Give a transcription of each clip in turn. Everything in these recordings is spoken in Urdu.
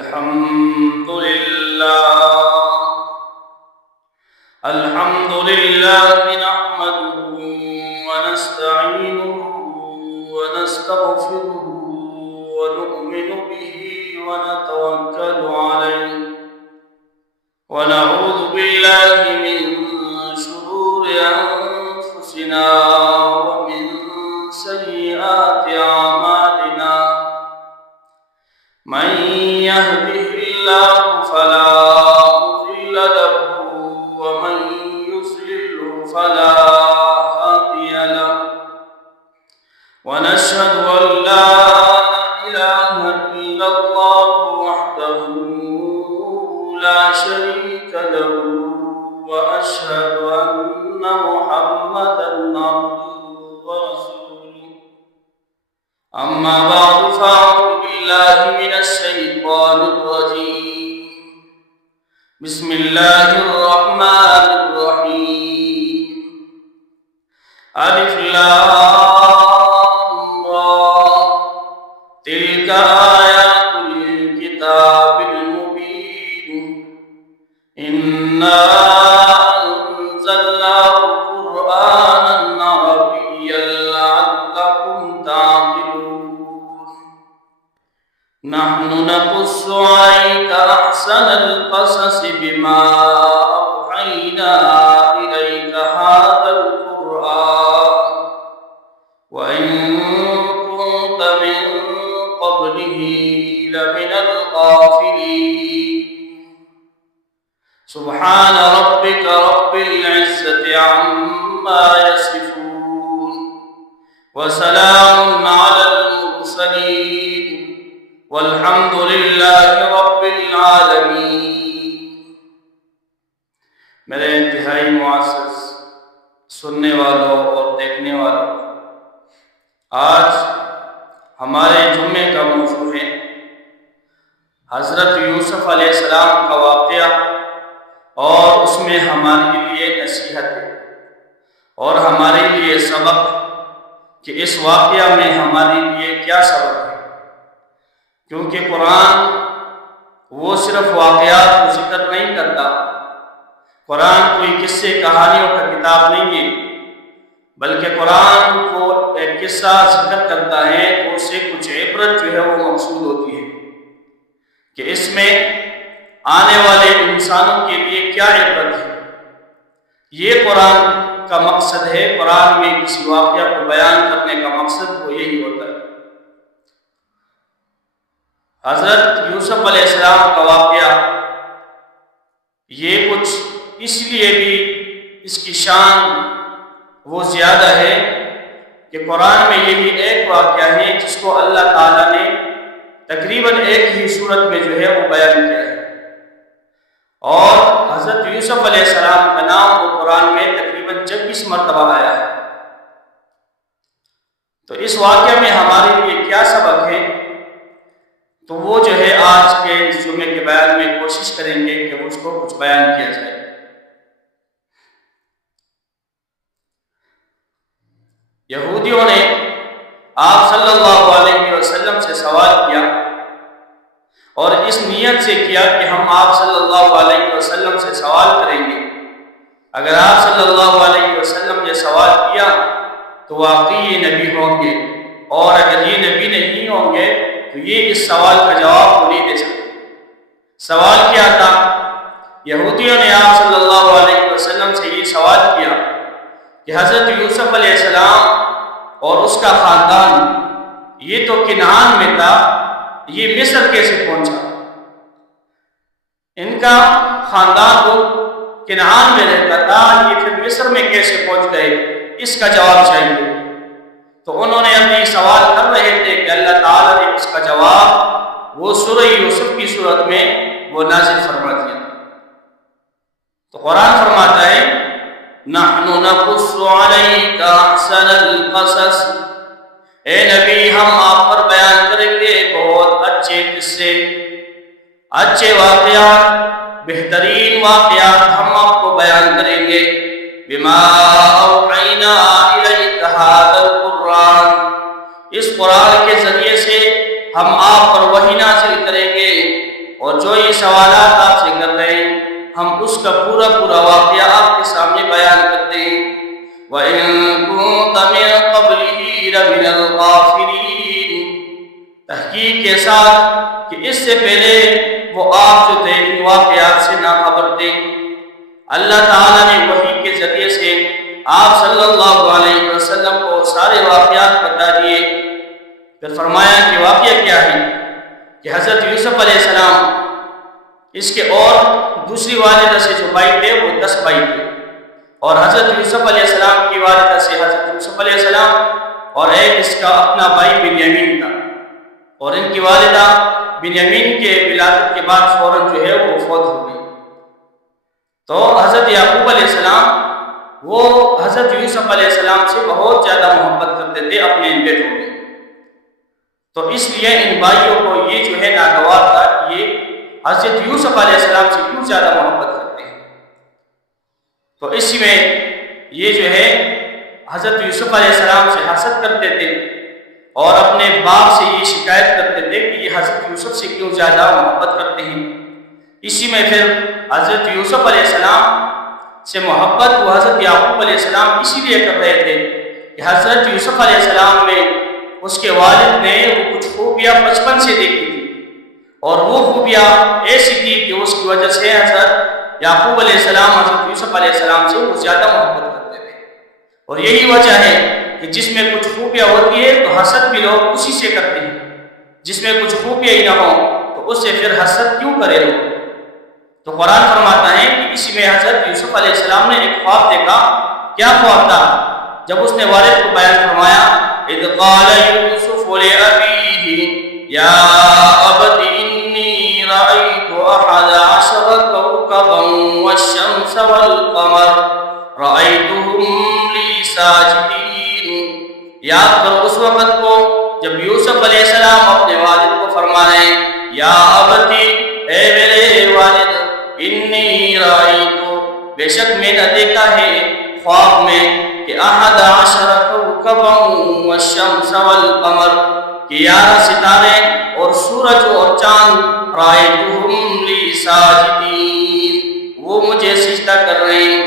الحمد لله نحمده ونستعينه ونستغفره ونؤمن به ونتوكل عليه ونعوذ بالله من شرور أنفسنا ومن سيئات أعمالنا من يهده الله فلا مضل له ومن يضلل فلا هادي له ونشهد أن لا إله إلا الله وحده لا شريك له وأشهد أن محمدا عبده ورسوله أما بعد فأعوذ بالله من الشيطان الرجيم بسم الله الرحمن الرحيم ألف لام را تلك آيات الكتاب المبين إنا أنزلناه قرآنا عربيا لعلكم تعقلون نحن نقص عليك أحسن القصص بما أوحينا إليك هذا القرآن وإن كنت من قبله لمن الغافلين سبحان ربك رب العزة عما يصفون وسلام على المرسلين والحمد لله رب العالمین۔ میرے انتہائی معزز سننے والوں اور دیکھنے والوں، آج ہمارے جمعے کا موضوع ہے حضرت یوسف علیہ السلام کا واقعہ، اور اس میں ہمارے لیے نصیحت ہے اور ہمارے لیے سبق کہ اس واقعہ میں ہمارے لیے کیا سبق ہے، کیونکہ قرآن وہ صرف واقعات کو ذکر نہیں کرتا، قرآن کوئی قصے کہانیوں کا کتاب نہیں ہے، بلکہ قرآن کو ایک قصہ ذکر کرتا ہے تو اس سے کچھ عبرت جو ہے وہ مقصود ہوتی ہے کہ اس میں آنے والے انسانوں کے لیے کیا عبرت ہے۔ یہ قرآن کا مقصد ہے، قرآن میں کسی واقعہ کو بیان کرنے کا مقصد وہ یہی ہوتا ہے۔ حضرت یوسف علیہ السلام کا واقعہ یہ کچھ اس لیے بھی اس کی شان وہ زیادہ ہے کہ قرآن میں یہی ایک واقعہ ہے جس کو اللہ تعالیٰ نے تقریباً ایک ہی صورت میں جو ہے وہ بیان کیا ہے، اور حضرت یوسف علیہ السلام کا نام وہ قرآن میں تقریباً 26 مرتبہ آیا ہے۔ تو اس واقعہ میں ہمارے لیے کیا سبق ہے، تو وہ جو ہے آج کے اس جمعے کے بیان میں کوشش کریں گے کہ اس کو کچھ بیان کیا جائے۔ یہودیوں نے آپ صلی اللہ علیہ وسلم سے سوال کیا، اور اس نیت سے کیا کہ ہم آپ صلی اللہ علیہ وسلم سے سوال کریں گے، اگر آپ صلی اللہ علیہ وسلم نے سوال کیا تو واقعی یہ نبی ہوں گے، اور اگر یہ نبی نہیں ہوں گے تو یہ اس سوال کا جواب وہ نہیں دے سکتے۔ سوال کیا تھا؟ یہودیوں نے آپ صلی اللہ علیہ وسلم سے یہ سوال کیا کہ حضرت یوسف علیہ السلام اور اس کا خاندان یہ تو کنعان میں تھا، یہ مصر کیسے پہنچا؟ ان کا خاندان وہ کنعان میں رہتا تھا، یہ پھر مصر میں کیسے پہنچ گئے؟ اس کا جواب چاہیے۔ تو انہوں نے اپنی سوال کر رہے تھے کہ اللہ تعالیٰ نے اس کا جواب وہ سورہ یوسف کی صورت میں وہ نازل فرما دیا۔ تو قرآن فرماتا ہے نحن نقص علیک احسن القصص، اے نبی ہم آپ پر بیان کریں گے بہت اچھے قصے، اچھے واقعات، بہترین واقعات ہم آپ کو بیان کریں گے۔ بما اوحینا الیک ھذا القرآن، اس قرآن کے ذریعے سے ہم آپ پر وحی نازل کریں گے، اور جو یہ سوالات آپ سے کر رہے ہیں ہم اس کا پورا واقعہ آپ کے سامنے بیان کرتے ہیں۔ وَإِن كُنتَ مِن قَبْلِهِ لَمِنَ الْغَافِلِينَ، تحقیق کے ساتھ کہ اس سے پہلے وہ آپ جو تھے ان واقعات سے ناخبر تھے۔ اللہ تعالیٰ نے وحی کے ذریعے سے آپ صلی اللہ علیہ وسلم کو سارے واقعات بتا دیے۔ پھر فرمایا کہ واقعہ کیا ہے کہ حضرت یوسف علیہ السلام اس کے اور دوسری والدہ سے جو بھائی تھے وہ 10 بھائی تھے، اور حضرت یوسف علیہ السلام کی والدہ سے حضرت یوسف علیہ السلام اور ایک اس کا اپنا بھائی بنیامین تھا، اور ان کی والدہ بنیامین کے ولادت کے بعد فوراً جو ہے وہ فوت ہو گئی۔ تو حضرت یعقوب علیہ السلام وہ حضرت یوسف علیہ السلام سے بہت زیادہ محبت کرتے تھے اپنے ان بیٹوں میں، تو اس لیے ان بھائیوں کو یہ جو ہے ناگوار تھا کہ یہ حضرت یوسف علیہ السلام سے کیوں زیادہ محبت کرتے ہیں۔ تو اسی میں یہ جو ہے حضرت یوسف علیہ السلام سے حسد کرتے تھے اور اپنے باپ سے یہ شکایت کرتے تھے کہ یہ حضرت یوسف سے کیوں زیادہ محبت کرتے ہیں۔ اسی میں پھر حضرت یوسف علیہ السلام سے محبت وہ حضرت یعقوب علیہ السلام اسی لیے کر رہے تھے کہ حضرت یوسف علیہ السلام میں اس کے والد نے وہ کچھ خوبیاں بچپن سے دیکھی تھی، اور وہ خوبیاں ایسی تھی کہ اس کی وجہ سے حضرت یعقوب علیہ السلام حضرت یوسف علیہ السلام سے وہ زیادہ محبت کرتے تھے۔ اور یہی وجہ ہے کہ جس میں کچھ خوبیاں ہوتی ہے تو حسد بھی لوگ اسی سے کرتے ہیں، جس میں کچھ خوبیاں ہی نہ ہو تو اس سے پھر حسد کیوں کرے لوگ۔ تو قرآن فرماتا ہے کہ اسی میں حضرت یوسف علیہ السلام نے ایک خواب دیکھا۔ کیا خواب تھا؟ جب اس نے والد کو بیان فرمایا، اذ قال یوسف لأبیہ یا ابت انی رأیت احد عشر کوکبا والشمس والقمر رأیتهم لی ساجدین۔ یاد کرو اس وقت کو جب یوسف علیہ السلام اپنے والد کو فرما رہے ہیں، یا ابتی، اے میرے والد، انی رأیتو، بے شک میں نے دیکھا ہے خواب میں کہ احد عشر کوکبا والشمس والقمر، کہ 11 ستارے اور سورج اور چاند، رأیتهم لی ساجدین، وہ مجھے سجدہ کر رہے ہیں۔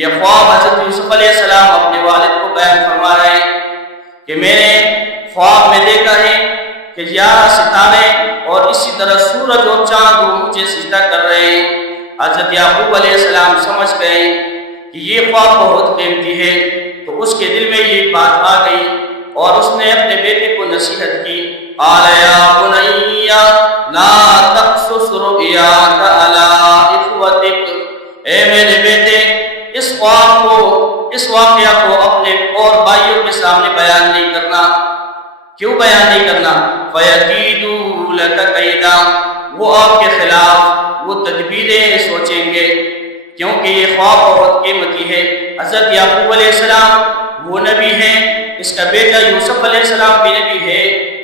یہ خواب حضرت یوسف علیہ السلام اپنے والد کو بیان فرما رہے ہیں کہ میں نے خواب میں دیکھا ہے کہ 11 ستارے اور اسی طرح سورج اور چاند وہ مجھے سجدہ کر رہے ہیں۔ حضرت یعقوب علیہ السلام سمجھ گئے کہ یہ خواب بہت قیمتی ہے، تو اس کے دل میں یہ بات آ گئی اور اس نے اپنے بیٹے کو نصیحت کی، قال یا بنی لا تقصص رؤیاک علی اخوتک، اے میرے بیٹے اس خواب کو، اس واقعہ کو اپنے اور بھائیوں کے سامنے بیان نہیں کرنا۔ کیوں بیان نہیں کرنا؟ فَيَكِيدُوا لَكَ كَيْدًا، وہ آپ کے خلاف وہ تدبیریں سوچیں گے، کیونکہ یہ خواب بہت قیمتی ہے۔ حضرت یعقوب علیہ السلام وہ نبی ہیں، اس کا بیٹا یوسف علیہ السلام بھی نبی ہے،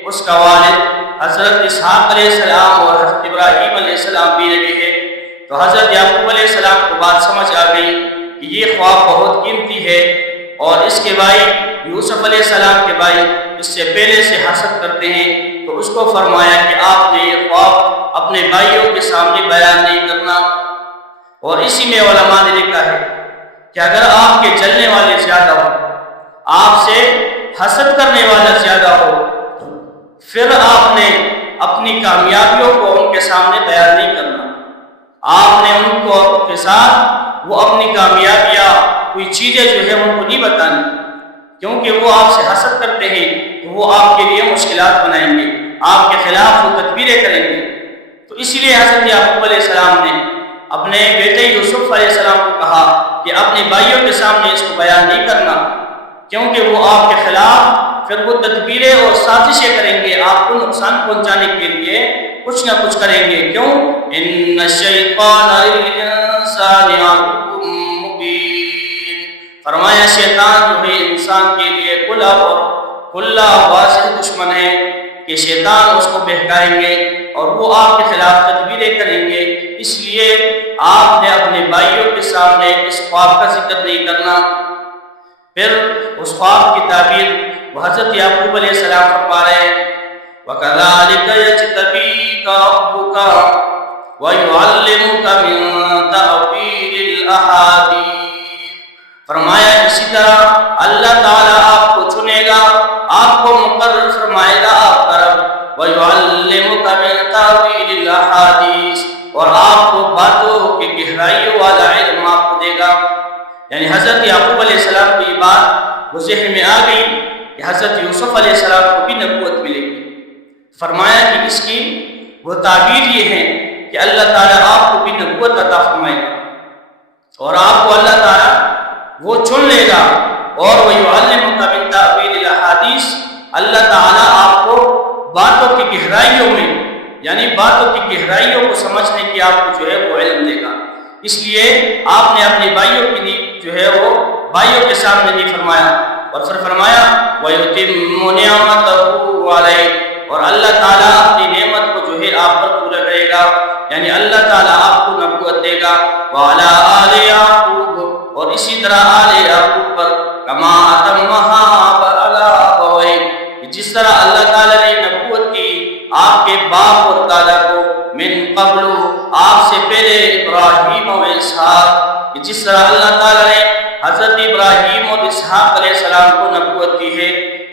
اس کا والد حضرت اسحاق علیہ السلام اور حضرت ابراہیم علیہ السلام بھی نبی ہے۔ تو حضرت یعقوب علیہ السلام کو بات سمجھ آ گئی کہ یہ خواب بہت قیمتی ہے، اور اس کے بھائی یوسف علیہ السلام کے بھائی اس سے پہلے سے حسد کرتے ہیں، تو اس کو فرمایا کہ آپ نے یہ خواب اپنے بھائیوں کے سامنے بیان نہیں کرنا۔ اور اسی میں علماء نے لکھا ہے کہ اگر آپ کے جلنے والے زیادہ ہو، آپ سے حسد کرنے والا زیادہ ہو، پھر آپ نے اپنی کامیابیوں کو ان کے سامنے بیان نہیں کرنا۔ آپ نے ان کو کے ساتھ وہ اپنی کامیابیاں، کوئی چیزیں جو ہے ان کو نہیں بتانی، کیونکہ وہ آپ سے حسد کرتے ہیں تو وہ آپ کے لیے مشکلات بنائیں گے، آپ کے خلاف وہ تدبیریں کریں گے۔ تو اسی لیے حضرت یعقوب علیہ السلام نے اپنے بیٹے یوسف علیہ السلام کو کہا کہ اپنے بھائیوں کے سامنے اس کو بیان نہیں کرنا، کیونکہ وہ آپ کے خلاف پھر وہ تدبیریں اور سازشیں کریں گے، آپ کو نقصان پہنچانے کے لیے کچھ نہ کچھ کریں گے۔ کیوں؟ ان الشیطان للانسان عدو مبین، فرمایا شیطان جو ہے انسان کے لیے کھلا واضح دشمن ہے، کہ شیطان اس کو بہکائیں گے اور وہ آپ کے خلاف تدبیریں کریں گے۔ اس لیے آپ نے اپنے بھائیوں کے سامنے اس خواب کا ذکر نہیں کرنا۔ پھر اس خواب کی تعبیر وہ حضرت یعقوب علیہ السلام فرما رہے ہیں، وَكَذَلِكَ يَجْتَبِيكَ رَبُّكَ وَيُعَلِّمُكَ مِن تَأْوِيلِ الْأَحَادِيثِ۔ فرمایا اسی طرح اللہ تعالیٰ آپ کو چنے گا، آپ کو مقرر فرمائے گا آپ کا رب، وَيُعَلِّمُكَ مِن تَأْوِيلِ الْأَحَادِيثِ، اور آپ کو باتوں کی گہرائیوں والا علم آپ کو دے گا۔ یعنی حضرت یعقوب علیہ السلام کی بات وہ ذہن میں آ گئی کہ حضرت یوسف علیہ السلام کو بھی نبوت ملے گی۔ فرمایا کہ اس کی وہ تعبیر یہ ہے کہ اللہ تعالیٰ آپ کو بھی نبوت عطا فرمائے گا اور آپ کو اللہ تعالیٰ وہ چن لے گا، اور وَيُعَلِّمُكَ مِن تَأْوِيلِ الْأَحَادِيثِ، اللہ تعالیٰ آپ کو باتوں کی گہرائیوں میں، یعنی باتوں کی گہرائیوں کو سمجھنے کی آپ کو جو ہے وہ علم دے گا۔ اس لیے آپ نے اپنے بھائیوں کی جو ہے وہ بھائیوں کے سامنے نہیں فرمایا، اور پھر فرمایا وَيُتِمُّ نِعْمَتَهُ عَلَيْكَ، اور اللہ تعالیٰ اپنی نعمت کو جو ہے آپ پر پورا کرے گا، یعنی اللہ تعالیٰ آپ کو نبوت دے گا۔ وَعَلَىٰ آلِ يَعْقُوبَ، اور اسی طرح آل یعقوب پر، کما اتمہا علی ابویہ، جس طرح اللہ تعالیٰ نے نبوت دی آپ کے باپ اور دادا کو، من قبل، آپ سے پہلے، ابراہیم و اسحاق، جس طرح اللہ تعالیٰ نے حضرت ابراہیم اور اسحاق علیہ السلام کو نبوت دی ہے۔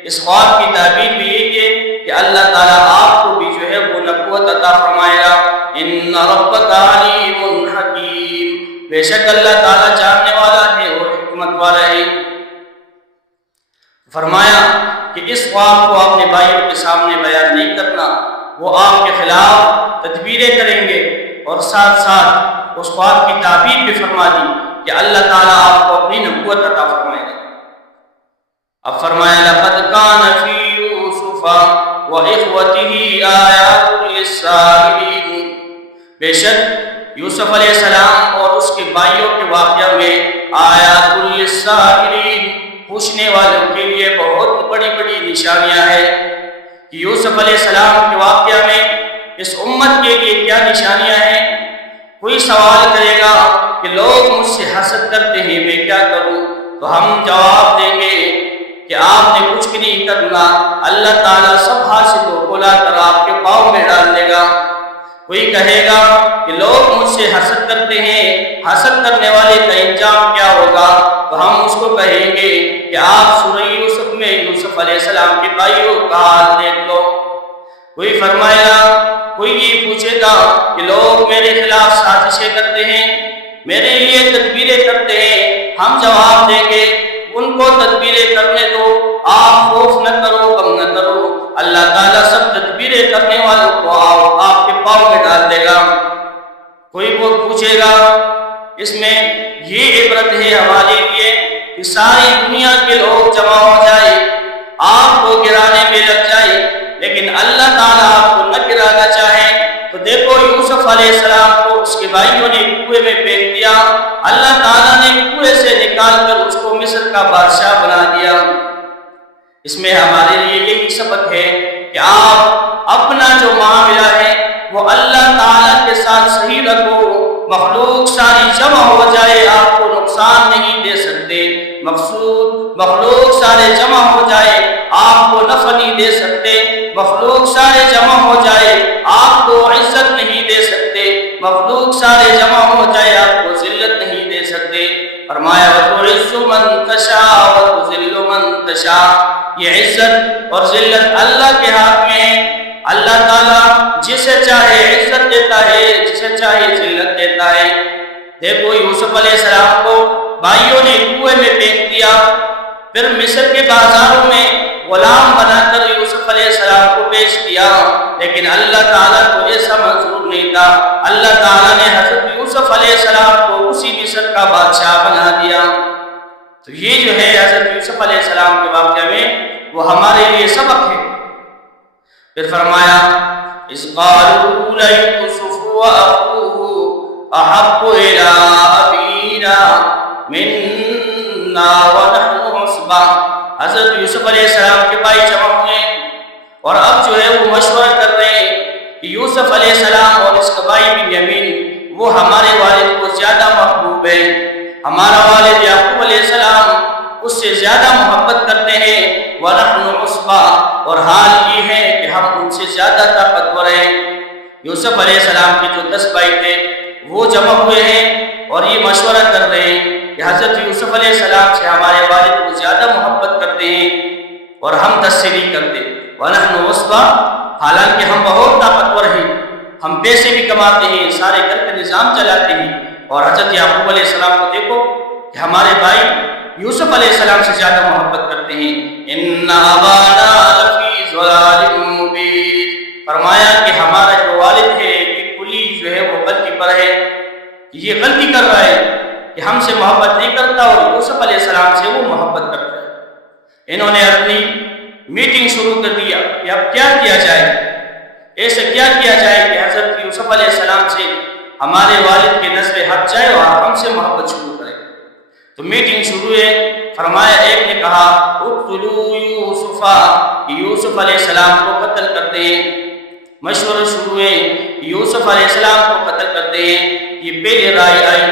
اس خواب کی تعبیر بھی یہی ہے کہ اللہ تعالیٰ آپ کو بھی جو ہے وہ نبوت عطا فرمائے گا۔ ان ربک علیم حکیم، بے شک اللہ تعالیٰ جاننے والا ہے اور حکمت والا ہے۔ فرمایا کہ اس خواب کو اپنے بھائیوں کے سامنے بیان نہیں کرنا، وہ آپ کے خلاف تدبیریں کریں گے، اور ساتھ ساتھ اس خواب کی تعبیر بھی فرما دی کہ اللہ تعالیٰ آپ کو اپنی نبوت عطا فرمائے گا۔ اب فرمایا لَقَدْ كَانَ فِي يُوسُفَ وَإِخْوَتِهِ آيَاتٌ لِلسَّائِلِينَ، بے شک یوسف علیہ السلام اور اس کے بھائیوں کے واقعہ میں آیات للسائلین، پوچھنے والوں کے لیے بہت بڑی بڑی نشانیاں ہیں کہ یوسف علیہ السلام کے واقعہ میں اس امت کے لیے کیا نشانیاں ہیں۔ کوئی سوال کرے گا کہ لوگ مجھ سے حسد کرتے ہیں، میں کیا کروں؟ تو ہم جواب دیں گے کہ آپ نے کچھ بھی نہیں کرنا، اللہ تعالیٰ سب حاسدوں کو لا کر آپ کے پاؤں میں ڈال دے گا۔ کوئی کہے گا کہ لوگ مجھ سے حسد کرتے ہیں، حسد کرنے والے کا انجام کیا ہوگا؟ تو ہم اس کو کہیں گے کہ آپ سورہ یوسف میں یوسف علیہ السلام کے بھائیوں کا حال دیکھ لو۔ کوئی فرمائے گا، کوئی یہ پوچھے گا کہ لوگ میرے خلاف سازشیں کرتے ہیں، میرے لیے تدبیریں کرتے ہیں، ہم جواب دیں گے ان کو تدبیریں کرنے دو، آپ خوف نہ کرو، غم نہ کرو، اللہ تعالیٰ سب تدبیریں کرنے والوں کو آپ کے پاؤں میں ڈال دے گا۔ کوئی وہ پوچھے گا، اس میں یہ عبرت ہے ہمارے لیے کہ ساری دنیا کے لوگ جمع ہو جائے، آپ کو گرانے میں لگ جائے، لیکن اللہ تعالیٰ آپ کو نہ گرانا چاہے۔ تو دیکھو یوسف علیہ السلام کو اس کے بھائیوں نے کنویں میں پھینک دیا، اللہ تعالیٰ نے کنویں سے نکال کر اس کو مصر کا بادشاہ بنا دیا۔ اس میں ہمارے لیے یہی سبق ہے کہ آپ اپنا جو معاملہ ہے وہ اللہ تعالیٰ کے ساتھ صحیح رکھو، مخلوق ساری جمع ہو جائے آپ کو نقصان نہیں دے سکتے، مخلوق سارے جمع ہو جائے آپ کو نفع نہیں دے سکتے، مخلوق سارے جمع ہو جائے آپ کو عزت نہیں دے سکتے، مخلوق سارے جمع ہو جائے آپ کو ذلت نہیں دے سکتے۔ فرمایا وَتُعِزُّ مَن تَشَاءُ وَتُذِلُّ مَن تَشَاءُ، یہ عزت اور ذلت اللہ کے ہاتھ میں ہے۔ اللہ تعالیٰ جسے چاہے عزت دیتا ہے، جسے چاہے ذلت دیتا ہے۔ دیکھو یوسف علیہ السلام کو بھائیوں نے کنویں میں پھینک دیا، پھر مصر کے بازاروں میں غلام بنا کر یوسف علیہ السلام کو بیچ دیا، لیکن اللہ تعالیٰ کو ایسا منظور نہیں تھا۔ اللہ تعالیٰ نے حضرت یوسف علیہ السلام کو اسی مصر کا بادشاہ بنا دیا۔ تو یہ جو ہے حضرت یوسف علیہ السلام کے واقعہ میں وہ ہمارے لیے سبق ہے۔ پھر فرمایا اِذْ قَالُوا لَيُوسُفُ وَأَخُوهُ أَحَبُّ إِلَىٰ أَبِينَا مِنَّا وَنَحْنُ عُصْبَةٌ، حضرت یوسف علیہ السلام کے بھائی جمع ہوئے اور اب جو ہے وہ مشورہ کر رہے ہیں کہ یوسف علیہ السلام اور اس کا بھائی بنیامین وہ ہمارے والد کو زیادہ محبوب ہے، ہمارا والد یعقوب علیہ السلام اس سے زیادہ محبت کرتے ہیں، وَنَحْنُ عُصْبَةٌ، اور حال یہ ہے کہ ہم ان سے زیادہ طاقتور ہیں۔ یوسف علیہ السلام کے جو 10 بھائی تھے وہ جمع ہوئے ہیں اور یہ مشورہ کر رہے ہیں کہ حضرت یوسف علیہ السلام سے ہمارے والد کو زیادہ محبت کرتے ہیں اور ہم 10 سے نہیں کرتے۔ وَنَحْنُ عُصْبَةٌ، حالانکہ ہم بہت طاقتور ہیں، ہم پیسے بھی کماتے ہیں، سارے گھر کا نظام چلاتے ہیں۔ اور حضرت یعقوب علیہ السلام کو دیکھو کہ ہمارے بھائی یوسف علیہ السلام سے زیادہ محبت کرتے ہیں۔ إِنَّ أَبَانَا لَفِي ضَلَالٍ مُّبِينٍ، فرمایا کہ ہمارا جو والد ہے یہ کلی جو ہے وہ غلطی پر ہے، یہ غلطی کر رہا ہے کہ ہم سے محبت نہیں کرتا اور یوسف علیہ السلام سے وہ محبت کرتا ہے۔ انہوں نے اپنی میٹنگ شروع کر دیا کہ اب کیا کیا جائے، ایسے کیا کیا جائے کہ حضرت یوسف علیہ السلام سے ہمارے والد کی نظر ہٹ جائے اور ہم سے محبت شروع کرے۔ تو میٹنگ شروع ہے، فرمایا ایک نے کہا اقتلوا یوسف، یوسف علیہ السلام کو قتل کرتے ہیں۔ مشورہ شروع ہے، یوسف علیہ السلام کو قتل کرتے ہیں۔ یہ پہلی رائے آئی،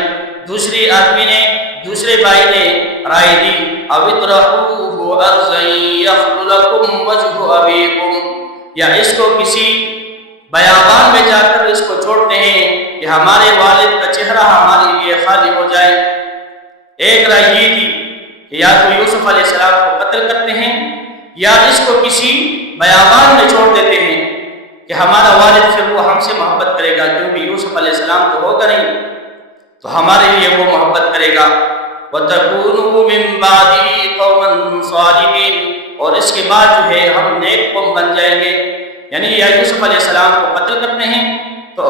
دوسرے بھائی نے رائے دی او اطرحوہ ارضا یخل لکم وجہ ابیکم، یا اس کو کسی بیابان میں جا کر اس کو چھوڑتے ہیں کہ ہمارے والد کا چہرہ ہمارے لیے خالی ہو جائے۔ ایک رائے یہ تھی کہ یا تو یوسف علیہ السلام کو قتل کرتے ہیں یا اس کو کسی بیابان میں چھوڑ دیتے ہیں کہ ہمارا والد پھر وہ ہم سے محبت کرے گا، کیونکہ یوسف علیہ السلام تو ہوگا نہیں تو ہمارے لیے وہ محبت کرے گا۔ وَتَكُونُوا مِن بَعْدِهِ قَوْمًا صَالِحِينَ، اور اس کے بعد جو ہے ہم نیک قوم بن جائیں گے۔ یعنی یا یوسف علیہ السلام کو قتل کرتے ہیں تو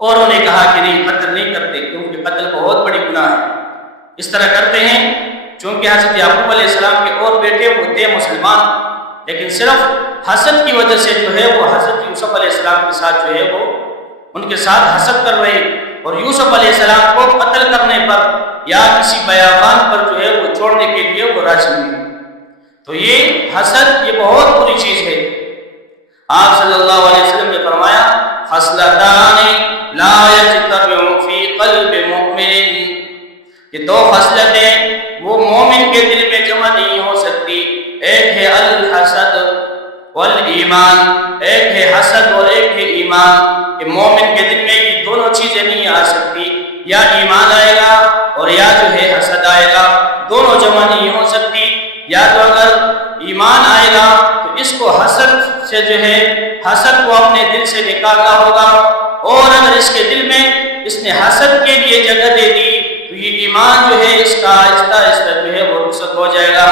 اوروں نے کہا کہ نہیں، قتل نہیں کرتے کیونکہ قتل بہت بڑی گناہ ہے۔ اس طرح کرتے ہیں چونکہ حضرت یعقوب علیہ السلام کے اور بیٹے وہ تھے مسلمان، لیکن صرف حسد کی وجہ سے جو ہے وہ حضرت یوسف علیہ السلام کے ساتھ جو ہے وہ ان کے ساتھ حسد کر رہے، اور یوسف علیہ السلام کو قتل کرنے پر یا کسی بیابان پر جو ہے وہ چھوڑنے کے لیے وہ راضی نہیں۔ تو یہ حسد یہ بہت بری چیز ہے۔ آپ صلی اللہ علیہ وسلم نے فرمایا خصلتان لا یجتمع فی قلب مؤمن، کہ 2 خصلتیں وہ مومن کے دل میں جمع نہیں ہو سکتی، ایک ہے الحسد والایمان، ایک ہے حسد اور ایک ہے ایمان، کہ مومن کے دل میں یہ دونوں چیزیں نہیں آ سکتی، یا ایمان آئے گا اور یا جو ہے حسد آئے گا، دونوں جمع نہیں ہو سکتی۔ یا تو اگر ایمان آئے گا تو اس کو حسد سے جو ہے حسد کو اپنے دل سے نکالنا ہوگا، اور اگر اس کے دل میں اس نے حسد کے لیے جگہ دے دی تو یہ ایمان جو ہے اس کا آہستہ آہستہ جو ہے وہ رخصت ہو جائے گا۔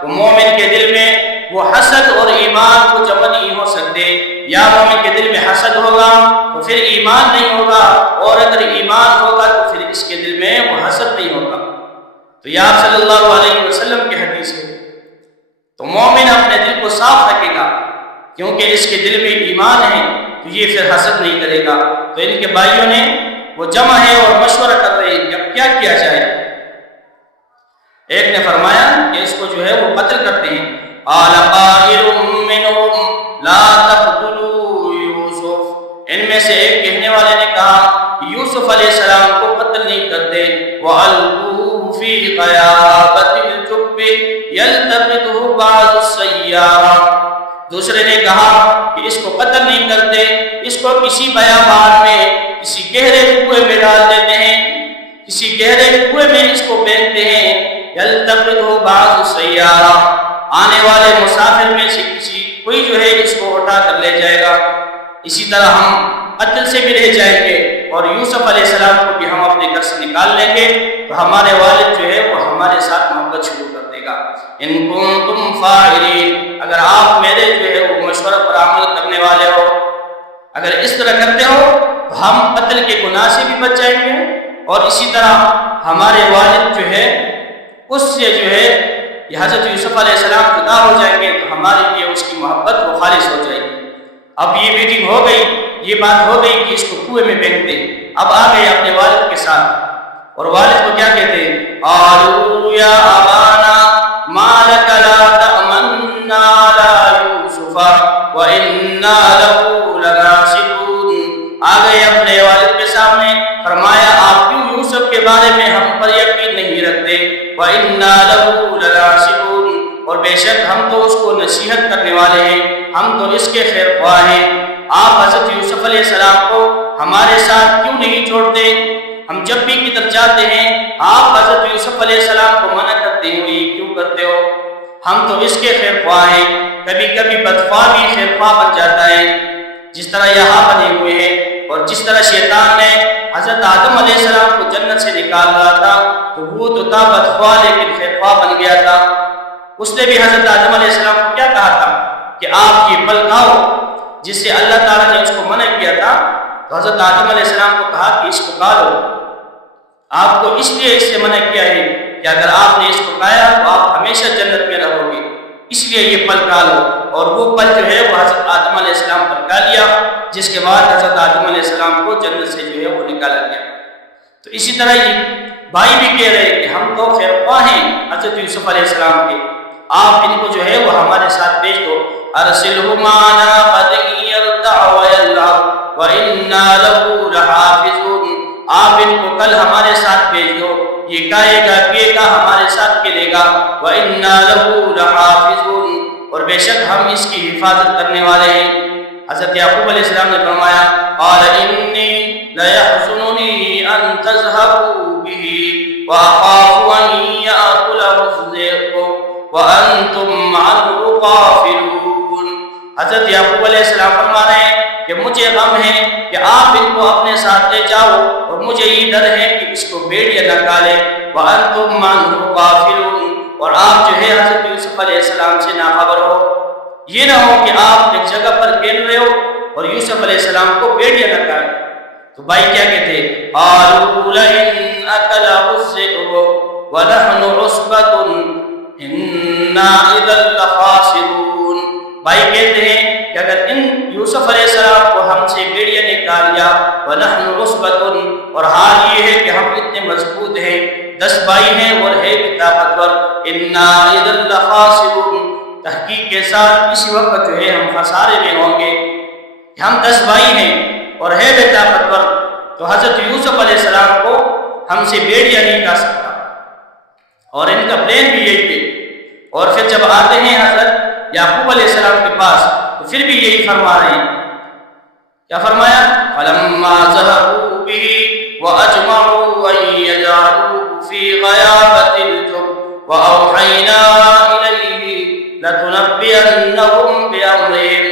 تو مومن کے دل میں وہ حسد اور ایمان کو جمع نہیں ہو سکتے، یا مومن کے دل میں حسد ہوگا تو پھر ایمان نہیں ہوگا، اور اگر ایمان ہوگا تو پھر اس کے دل میں وہ حسد نہیں ہوگا۔ تو یہ آپ صلی اللہ علیہ وسلم کی حدیث ہے۔ تو مومن اپنے دل کو صاف رکھے گا کیونکہ اس کے دل میں ایمان ہے تو یہ پھر حسد نہیں کرے گا۔ تو ان کے بھائیوں نے وہ جمع ہے اور مشورہ کر رہے ہیں کہ اب کیا کیا جائے۔ ایک نے فرمایا کہ اس کو جو ہے وہ قتل کرتے ہیں۔ قال قائل منهم لا تقتلوا یوسف، ان میں سے ایک کہنے والے نے کہا یوسف علیہ السلام کو قتل نہیں کرتے۔ وَأَلْقُوهُ فِي غَيَابَتِ الْجُبِّ يَلْتَقِطْهُ بَعْضُ السَّيَّارَةِ، دوسرے نے کہا کہ اس کو قتل نہیں کرتے، اس کو کسی بیابان میں کسی گہرے کنویں میں ڈال دیتے ہیں، کسی گہرے کنویں میں اس کو پھینکتے ہیں۔ یلتقطہ بعض السیارہ، آنے والے مسافر میں سے کوئی جو ہے اس کو اٹھا کر لے جائے گا۔ اسی طرح ہم قتل سے بھی رہ جائیں گے اور یوسف علیہ السلام کو بھی ہم اپنے گھر سے نکال لیں گے، تو ہمارے والد جو ہے وہ ہمارے ساتھ محبت شروع کر دے گا۔ ان کنتم فاعلین، اگر آپ میرے جو ہے وہ مشورہ پر عمل کرنے والے ہو، اگر اس طرح کرتے ہو تو ہم قتل کے گناہ سے بھی بچ جائیں گے، اور اسی طرح ہمارے والد جو ہے اس سے جو ہے یہ حضرت یوسف علیہ السلام جدا ہو جائیں گے، تو ہمارے لیے اس کی محبت وہ خالص ہو جائے گی۔ اب یہ میٹنگ ہو گئی، یہ بات ہو گئی کہ اس کو کنویں میں پھینک دیں۔ اب آ گئے اپنے والد کے ساتھ، اور والد کو کیا کہتے ہیں؟ قالوا یا ابانا ما لک لا تأمنا علی یوسف وإنا له لناصحون، آ گئے اپنے والد کے سامنے، فرمایا آپ کیوں یوسف کے بارے میں ہم پر یقین نہیں رکھتے؟ وَإِنَّا لَهُ لَنَاصِحُونَ، اور بے شک ہم تو اس کو نصیحت کرنے والے ہیں، ہم تو اس کے خیر خواہ ہیں۔ آپ حضرت یوسف علیہ السلام کو ہمارے ساتھ کیوں نہیں چھوڑتے؟ ہم جب بھی کدھر جاتے ہیں آپ حضرت یوسف علیہ السلام کو منع کرتے ہو، یہ کیوں کرتے ہو؟ ہم تو اس کے خیر خواہ ہیں، کبھی کبھی بدخواہ بھی خیر خواہ بن جاتا ہے، جس طرح یہاں بنے ہوئے ہیں۔ اور جس طرح شیطان نے حضرت آدم علیہ السلام کو جنت سے نکال رہا تھا تو وہ تو تھا بدخواہ لیکن خیر خواہ بن گیا تھا۔ اس نے بھی حضرت آدم علیہ السلام کو کیا کہا تھا کہ آپ یہ پھل کھاؤ، جس سے اللہ تعالیٰ نے اس کو منع کیا تھا، تو حضرت آدم علیہ السلام کو کہا کہ اس کو کھا لو۔ آپ کو اس لیے اس سے منع کیا ہے کہ اگر آپ نے اس کو کھایا تو آپ ہمیشہ جنت میں رہو گے، اس لیے یہ پھل کھا لو۔ اور وہ پھل جو ہے وہ حضرت آدم علیہ السلام پر کھا لیا، جس کے بعد حضرت آدم علیہ السلام کو جنت سے جو ہے وہ نکالا گیا۔ تو اسی طرح یہ بھائی بھی کہہ رہے کہ ہم تو خیر خواہ ہیں حضرت یوسف علیہ السلام کے، آپ ان کو جو ہے وہ ہمارے ساتھ بھیج دو۔ ارسلہ معنا غدا یرتع ویلعب وإنا لہ لحافظون، آپ ان کو کل ہمارے ساتھ بھیج دو، یہ کھائے گا پیے گا ہمارے ساتھ کھیلے گا، وإنا لہ لحافظون، اور بے شک ہم اس کی حفاظت کرنے والے ہیں۔ حضرت یعقوب علیہ السلام نے فرمایا قال انی لیحزننی ان تذهبوا به واخاف ان یأکلہ الذئب وانتم عنہ غافلون۔ حضرت یعقوب علیہ السلام فرما رہے ہیں کہ مجھے غم ہے کہ آپ ان کو اپنے ساتھ لے جاؤ، اور مجھے یہ ڈر ہے کہ اس کو بھیڑیا نہ کھا لے، وانتم عنہ غافلون، اور آپ جو ہے حضرت یوسف علیہ السلام سے ناخبر ہو۔ یہ نہ ہو کہ آپ ایک جگہ پر کھیل رہے ہو اور یوسف علیہ السلام کو بھیڑیا نہ کھائے۔ تو بھائی کیا کہتے ہیں؟ قالوا لئن أكله الذئب ونحن عصبة إنا إذا لخاسرون۔ بھائی کہتے ہیں کہ اگر ان یوسف علیہ السلام کو ہم سے بھیڑیا نے کھا لیا، ونحن عصبة، اور حال یہ ہے کہ ہم اتنے مضبوط ہیں، 10 بھائی ہیں اور ہے بھی طاقتور، إنا إذا لخاسرون، تحقیق کے ساتھ اسی وقت جو ہے ہم خسارے میں ہوں گے۔ ہم 10 بھائی ہیں اور ہے بے طاقتور، تو حضرت یوسف علیہ السلام کو ہم سے بھیڑیا نہیں کھا سکتا، اور ان کا پلان بھی یہی ہے۔ اور پھر جب آتے ہیں حضرت یعقوب علیہ السلام کے پاس تو پھر بھی یہی فرما رہے ہیں، کیا فرمایا؟ فَلَمَّا ذَهَبُوا بِهِ وَأَجْمَعُوا أَن يَجْعَلُوهُ فِي غَيَابَتِ الْجُبِّ وَأَوْحَيْنَا إِلَيْهِ لَتُنَبِّئَنَّهُمْ بِأَمْرِهِمْ۔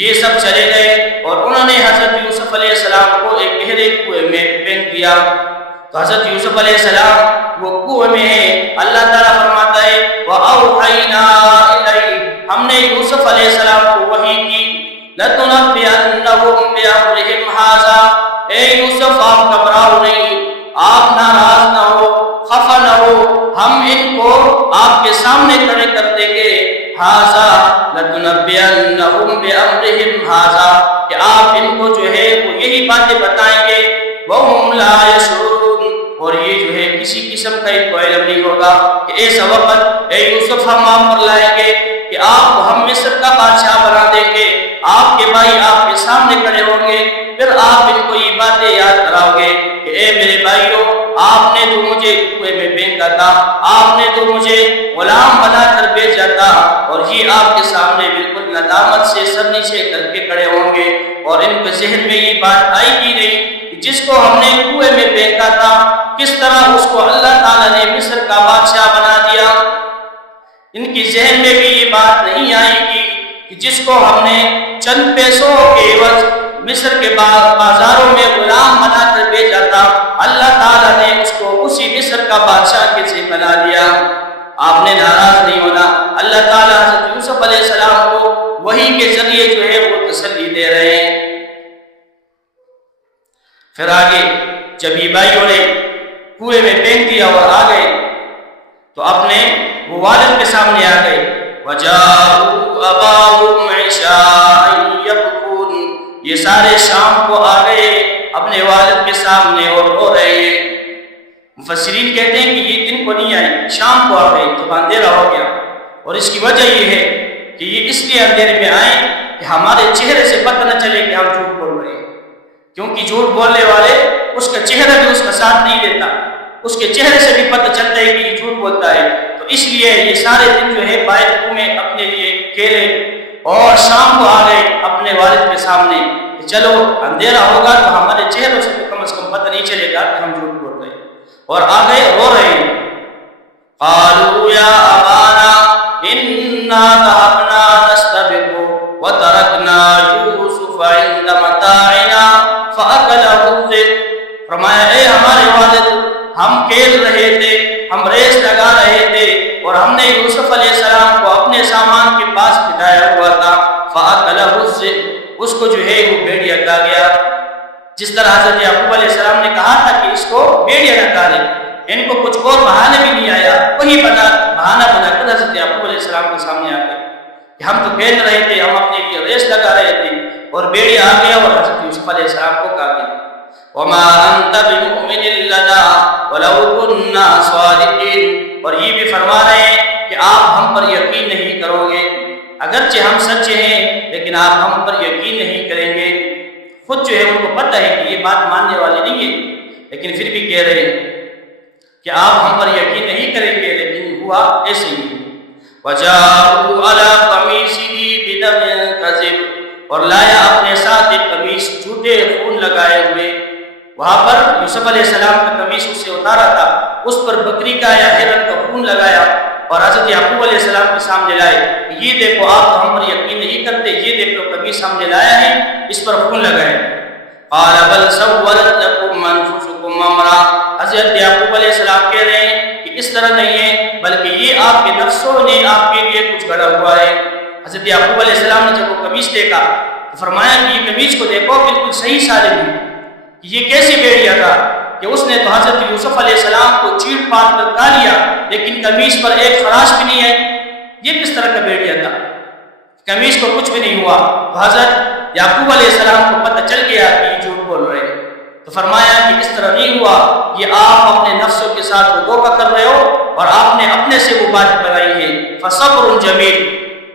یہ سب چلے گئے اور انہوں نے حضرت یوسف علیہ السلام کو ایک گہرے کنویں میں پھینک دیا۔ تو حضرت یوسف علیہ السلام وہ کنویں میں ہے، اللہ تعالیٰ فرماتا ہے وَأَوْحَيْنَا إِلَيْهِ، ہم نے یوسف علیہ السلام کو وحی کی، لَتُنَبِّئَنَّهُمْ بِأَمْرِهِمْ هَذَا، اے یوسف آپ گھبراؤ نہیں، آپ ناراض نہ ہو، خفا نہ ہو، ہم ان کو آپ کے سامنے کھڑے کر دیں گے۔ ہذا لَتُنَبِّئَنَّهُمْ بِأَمْرِهِمْ هَذَا، کہ آپ ان کو جو ہے وہ یہی باتیں بتائیں گے، وَهُمْ لَا يَشْعُرُونَ، اور یہ جو ہے کسی قسم کا ان کو علم نہیں ہوگا کہ ایسا وقت اے یوسف ہم آپ پر لائیں گے کہ آپ کو ہم مصر کا بادشاہ بنا دیں گے، آپ کے بھائی آپ کے سامنے کھڑے ہوں گے، پھر آپ ان کو یہ باتیں یاد کراؤ گے کہ اے میرے بھائیو، آپ نے تو مجھے کنویں میں پھینکا تھا، آپ نے تو مجھے غلام بنا کر بھیجا تھا، اور یہ آپ کے سامنے بالکل ندامت سے سر نیچے کر کے کھڑے ہوں گے، اور ان کے ذہن میں یہ بات آئی ہی نہیں کہ جس کو ہم نے کنویں میں پھینکا تھا کس طرح اس کو اللہ تعالیٰ نے مصر کا بادشاہ بنا دیا۔ ان کی ذہن میں بھی یہ بات نہیں آئے گی کہ جس کو ہم نے چند پیسوں کے عوض مصر کے بازاروں میں غلام بنا کر بھیجا تھا، اللہ تعالیٰ نے اس کو اسی مصر کا بادشاہ کے سے بنا دیا۔ آپ نے ناراض نہیں ہونا، اللہ تعالیٰ حضرت یوسف علیہ السلام کو وحی کے ذریعے جو ہے وہ تسلی دے رہے ہیں۔ پھر آگے جب یہ بھائیوں نے کنویں میں پھینک دیا اور آ گئے تو اپنے وہ والد کے سامنے آ گئے، وَجَاءُوا أَبَاهُمْ عِشَاءً يَبْكُونَ، یہ سارے شام کو آ گئے اپنے والد کے سامنے اور رو رہے ہیں۔ مفسرین کہتے ہیں کہ یہ دن کو نہیں آئے، شام کو آ گئے تو اندھیرا ہو گیا، اور اس کی وجہ یہ ہے کہ یہ اس لیے اندھیرے میں آئے کہ ہمارے چہرے سے پتہ نہ چلے کہ ہم جھوٹ بول رہے ہیں، کیونکہ جھوٹ بولنے والے اس کا چہرہ بھی اس کا ساتھ نہیں دیتا، اس کے چہرے سے بھی پتہ چلتا ہے کہ یہ جھوٹ بولتا ہے۔ تو اس لیے یہ سارے دن جو ہے باہر کنویں اپنے لیے کھیلے، اور شام کو آ گئے اپنے والد کے سامنے کہ چلو اندھیرا ہوگا تو ہمارے چہروں سے کم از کم پتہ نہیں چلے گا کہ ہم جھوٹ بول رہے ہیں، اور آ گئے رو رہے ہیں۔ قالوا یا ابانا انا ذهبنا نستبق وتركنا يوسف عند متاعنا فاكله الذئب، فرمایا اے ہمارے والد، ہم کھیل رہے تھے، ہم ریس لگا رہے تھے، اور ہم نے یوسف علیہ السلام کو اپنے سامان کے پاس بٹھایا ہوا تھا، فاكله الذئب، اس کو جو ہے وہ بھیڑیا کھا گیا۔ جس طرح حضرت یعقوب علیہ السلام نے کہا تھا کہ اس کو بھیڑیا نہ کھا لے، ان کو کچھ اور بہانے بھی نہیں آیا، وہی بہانہ بنا کر حضرت یعقوب علیہ السلام کے سامنے آ گئے کہ ہم تو کھیل رہے تھے، ہم اپنے لیے ریس لگا رہے تھے، اور بھیڑیا آ گیا اور حضرت یوسف علیہ السلام کو کھا گیا۔ وما انت بمؤمن لنا ولو كنا صادقین، اور یہ بھی فرما رہے ہیں کہ آپ ہم پر یقین نہیں کرو گے، اگرچہ ہم سچے ہیں لیکن آپ ہم پر یقین نہیں کریں گے۔ خود جو ہے ان کو پتہ ہے کہ یہ بات ماننے والے نہیں ہے، لیکن پھر بھی کہہ رہے ہیں کہ آپ ہم پر یقین نہیں کریں گے، لیکن ہوا ایسے ہی۔ وَجَاءُوا عَلَىٰ قَمِيصِهِ بِدَمٍ كَذِبٍ، اور لایا اپنے ساتھ ایک قمیص جھوٹے خون لگائے ہوئے۔ وہاں پر یوسف علیہ السلام کا قمیص اس سے اتارا تھا، اس پر بکری کا یا ہرن کا خون لگایا، اور حضرت یعقوب علیہ السلام کے سامنے لائے کہ یہ دیکھو، آپ تو ہم پر یقین نہیں کرتے، یہ دیکھو قمیص ہم نے لایا ہے، اس پر خون لگائے۔ قال بل سولت لكم انفسكم امرا، حضرت یعقوب علیہ السلام کہہ رہے ہیں کہ اس طرح نہیں ہے، بلکہ یہ آپ کے نفسوں نے آپ کے لیے کچھ گڑھا ہوا ہے۔ حضرت یعقوب علیہ السلام نے جب وہ قمیص دیکھا تو فرمایا کہ یہ قمیص کو دیکھو، بالکل صحیح سالم ہے، یہ کیسے بھیڑیا تھا کہ اس نے تو حضرت یوسف علیہ السلام کو چیڑ پاٹ کر کھا لیا، لیکن قمیص پر ایک خراش بھی نہیں ہے، یہ کس طرح کا بھیڑیا تھا؟ قمیص کو کچھ بھی نہیں ہوا۔ تو حضرت یعقوب علیہ السلام کو پتہ چل گیا کہ یہ جھوٹ بول رہے ہیں، تو فرمایا کہ اس طرح نہیں ہوا، یہ آپ اپنے نفسوں کے ساتھ وہ دھوکہ کر رہے ہو، اور آپ نے اپنے سے وہ بات بنائی ہے۔ فصبر جمیل،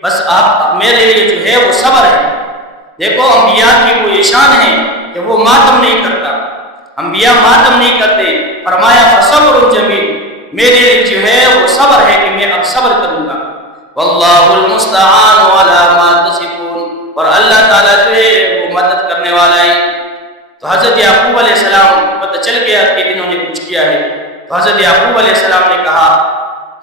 بس آپ میرے لیے جو ہے وہ صبر ہے۔ دیکھو انبیاء کی وہ شان ہے کہ وہ ماتم نہیں کرتا، انبیاء ماتم نہیں کرتے۔ فرمایا فصبر جمیل، میرے لیے جو ہے وہ صبر ہے کہ میں اب صبر کروں گا۔ واللہ المستعان علی ما تصفون، اور اللہ تعالیٰ جو ہے وہ مدد کرنے والا ہے۔ تو حضرت یعقوب علیہ السلام پتہ چل گیا کہ انہوں نے کچھ کیا ہے، تو حضرت یعقوب علیہ السلام نے کہا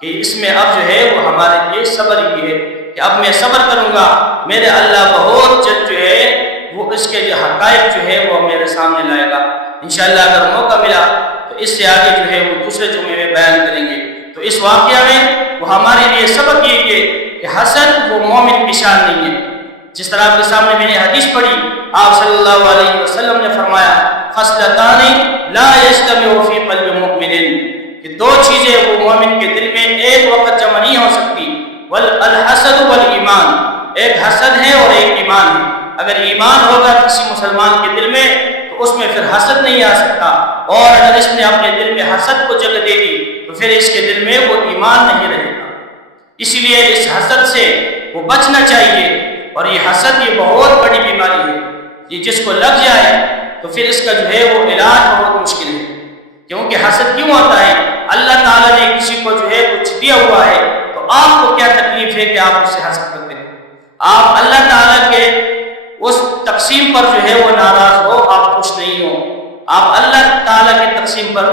کہ اس میں اب جو ہے وہ ہمارے لیے صبر ہی ہے کہ اب میں صبر کروں گا، میرے اللہ بہت جلد جو ہے وہ اس کے جو حقائق جو ہے وہ میرے سامنے لائے گا۔ انشاءاللہ اگر موقع ملا تو اس سے آگے جو ہے وہ دوسرے جمعے میں بیان کریں گے۔ تو اس واقعہ میں وہ ہمارے لیے سبق یہ ہے کہ حسد وہ مومن کی شان نہیں ہے۔ جس طرح آپ کے سامنے میں نے حدیث پڑھی، آپ صلی اللہ علیہ وسلم نے فرمایا خصلتان لا یجتمع فی قلب مؤمن، کہ دو چیزیں وہ مومن کے دل میں ایک وقت جمع نہیں ہو سکتی، الحسد والایمان، ایک حسد ہے اور ایک ایمان ہے۔ اگر ایمان ہوگا کسی مسلمان کے دل میں تو اس میں پھر حسد نہیں آ سکتا، اور اگر اس نے اپنے دل میں حسد کو جگہ دے دی تو پھر اس کے دل میں وہ ایمان نہیں رہے گا۔ اسی لیے اس حسد سے وہ بچنا چاہیے، اور یہ حسد یہ بہت بڑی بیماری ہے، یہ جس کو لگ جائے تو پھر اس کا جو ہے وہ علاج بہت مشکل ہے۔ کیونکہ حسد کیوں ہوتا ہے؟ اللہ تعالیٰ نے کسی کو جو ہے کچھ دیا ہوا ہے، تو آپ کو کیا تکلیف ہے کہ آپ اس سے حسد کرتے ہیں؟ آپ اللہ تعالیٰ کے اس تقسیم پر جو ہے وہ ناراض ہو، آپ خوش نہیں ہو، آپ اللہ تعالیٰ کی تقسیم پر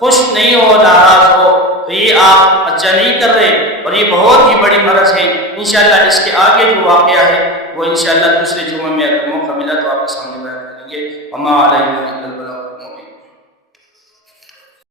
خوش نہیں ہو، ناراض ہو، تو یہ آپ اچھا نہیں کر رہے، اور یہ بہت ہی بڑی مرض ہے۔ انشاءاللہ اس کے آگے جو واقعہ ہے وہ انشاءاللہ دوسرے جمعے میں اگر موقع ملا تو آپ کے سامنے بیان کریں گے۔ وما علینا الا البلاغ المبین۔